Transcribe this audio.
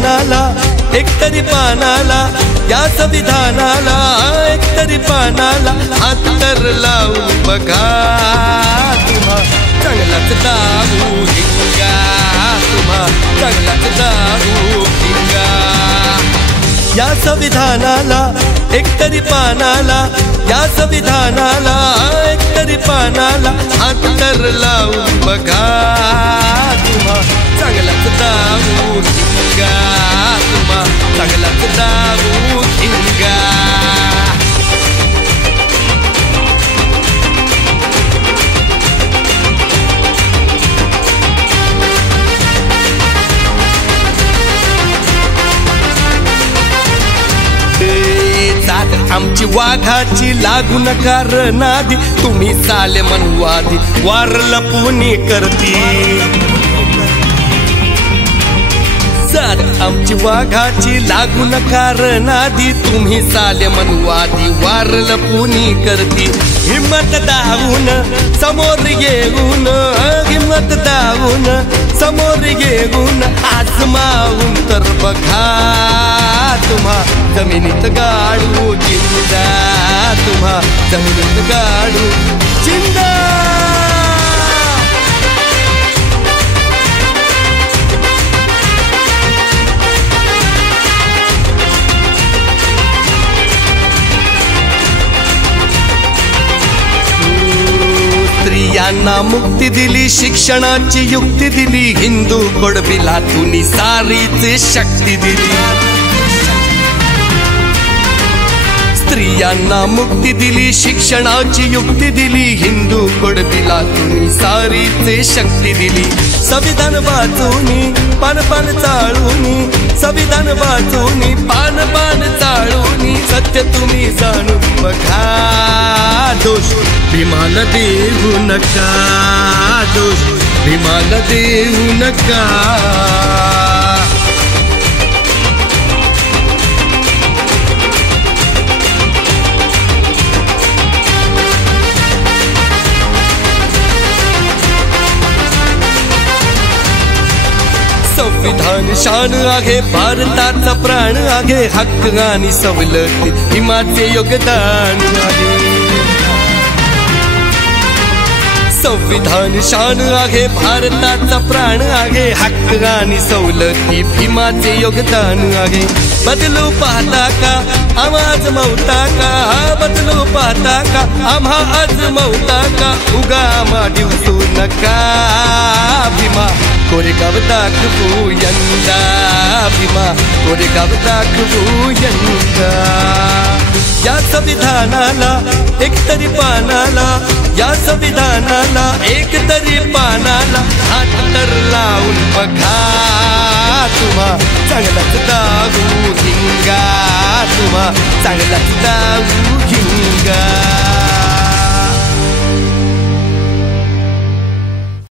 संविधानाला एकतरी पानाला, या संविधानाला एकतरी पानाला हात तर लावून बघा, तुम्हा चांगलाच दारू भिंगा, तुम्हा चांगलाच दारू भिंगा। या संविधानाला एकतरी पानाला, या संविधानाला एकतरी पानाला हात तर लावून बघा, तुम्हा चांगलाच दारू भिंगा, तुम्हा चांगलाच दारू भिंगा। आमची वाघाची लागू नका नादी, तुम्ही साले मनवादी वार लपवणी करती। आमची वाघाची लागू नका नादी, तुम्ही साले मनवादी वार लपवणी करती। हिम्मत दावून समोर येऊन, हिम्मत दावून समोर येऊन आजमावून तर बघा, तुम्हा जमिनीत गाडू जिंदा, तुम्हा जमिनीत गाडू जिंदा। स्त्रियांना मुक्ती दिली, शिक्षणाची युक्ती दिली, हिंदू कडबिलातून सारीच शक्ती दिली। स्त्रियांना मुक्ती दिली, शिक्षणाची युक्ती दिली, हिंदू कडबिलातून सारीच शक्ती दिली। संविधान वाचूनी पान पान चाळूनी, संविधान वाचूनी पान पान चाळूनी सत्य तुम्ही जाणून बघा, दोष भीमाला देऊ नका, दोष भीमाला देऊ नका। संविधान शान आहे, भारताचा प्राण आहे, हक्क आणि सवलती हिमाचे योगदान आहे। संविधान शान आहे, भारताचा प्राण आहे, हक्क आणि सवलती भीमाचे योगदान आहे। बदलू पाहता का आम्हा आजमवता का, बदलू पाहता का आम्हा आजमवता का, उगा आम्हा दिवसू नका, भीमा कोरेगाव दाखवू यंदा, भीमा कोरेगाव दाखवू यंदा। या संविधानाला एकतरी पानाला, या संविधानाला एकतरी पानाला हात तर लावून बघा, तुम्हा चांगलाच दारू भिंगा, तुम्हा चांगलाच दारू भिंगा।